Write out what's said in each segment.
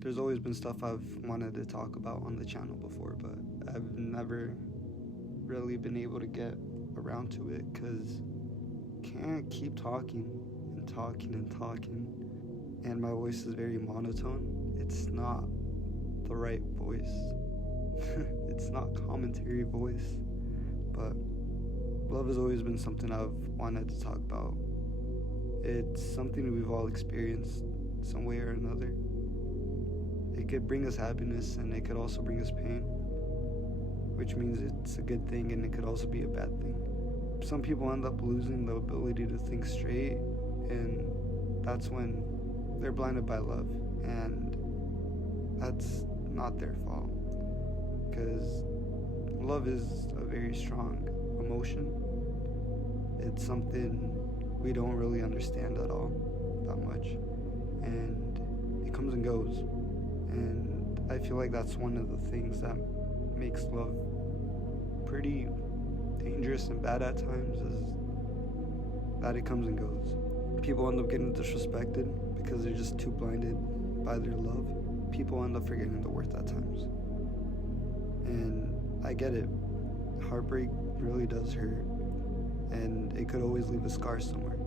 There's always been stuff I've wanted to talk about on the channel before, but I've never really been able to get around to it because can't keep talking and talking and talking, and my voice is very monotone. It's not the right voice. It's not commentary voice, but love has always been something I've wanted to talk about. It's something we've all experienced some way or another. It could bring us happiness and it could also bring us pain, which means it's a good thing and it could also be a bad thing. Some people end up losing the ability to think straight, and that's when they're blinded by love, and that's not their fault, because love is a very strong emotion. It's something we don't really understand at all that much, and it comes and goes, and I feel like that's one of the things that makes love pretty dangerous and bad at times, is that it comes and goes. People end up getting disrespected because they're just too blinded by their love. People end up forgetting the worth at times, and I get it. Heartbreak really does hurt, and it could always leave a scar somewhere.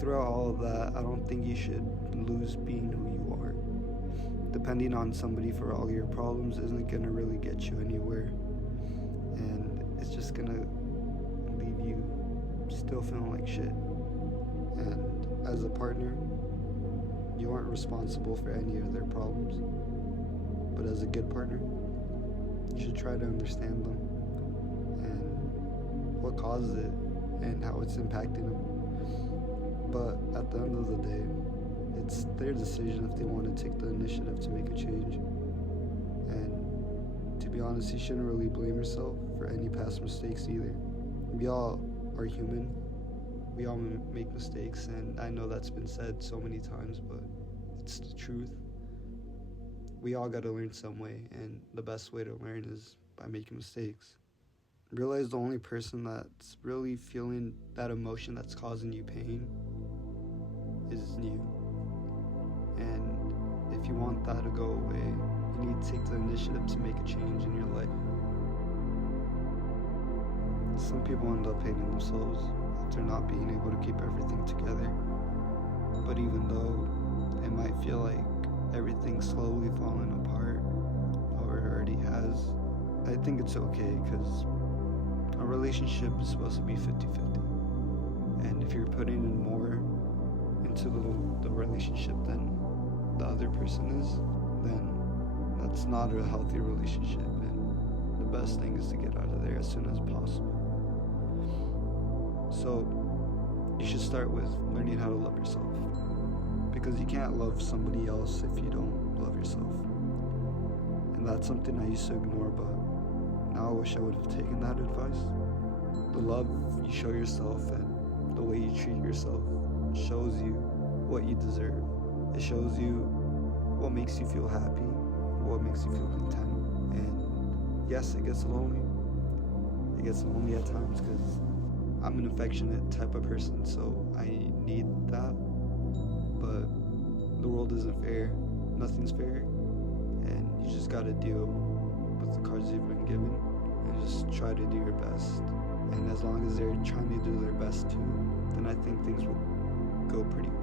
Throughout all of that, I don't think you should lose being who you are. Depending on somebody for all your problems isn't gonna really get you anywhere, and it's just gonna leave you still feeling like shit. And as a partner, you aren't responsible for any of their problems, but as a good partner, you should try to understand them and what causes it and how it's impacting them. But at the end of the day, it's their decision if they want to take the initiative to make a change. And to be honest, you shouldn't really blame yourself for any past mistakes either. We all are human. We all make mistakes, and I know that's been said so many times, but it's the truth. We all gotta learn some way, and the best way to learn is by making mistakes. Realize the only person that's really feeling that emotion that's causing you pain is you. And if you want that to go away, you need to take the initiative to make a change in your life. Some people end up hating themselves after not being able to keep everything together. But even though it might feel like everything's slowly falling apart, or it already has, I think it's okay, because a relationship is supposed to be 50-50. And if you're putting in more into the relationship than the other person is, then that's not a healthy relationship, and the best thing is to get out of there as soon as possible. So you should start with learning how to love yourself, because you can't love somebody else if you don't love yourself. And that's something I used to ignore, but now I wish I would have taken that advice. The love you show yourself and the way you treat yourself shows you what you deserve. It shows you what makes you feel happy, what makes you feel content. And yes, it gets lonely. It gets lonely at times because I'm an affectionate type of person, so I need that. But the world isn't fair. Nothing's fair. And you just gotta deal with the cards you've been given and just try to do your best. And as long as they're trying to do their best too, then I think things will go pretty well.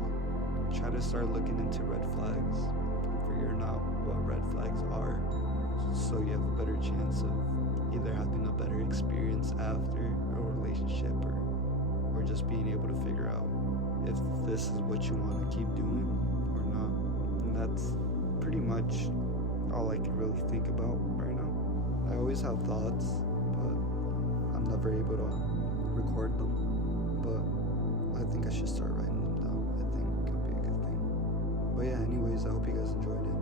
Try to start looking into red flags and figuring out what red flags are, so you have a better chance of either having a better experience after a relationship, or just being able to figure out if this is what you want to keep doing or not. And that's pretty much all I can really think about right now. I always have thoughts, but I'm never able to record them. But I think I should start writing them down. I think it would be a good thing. But yeah, anyways, I hope you guys enjoyed it.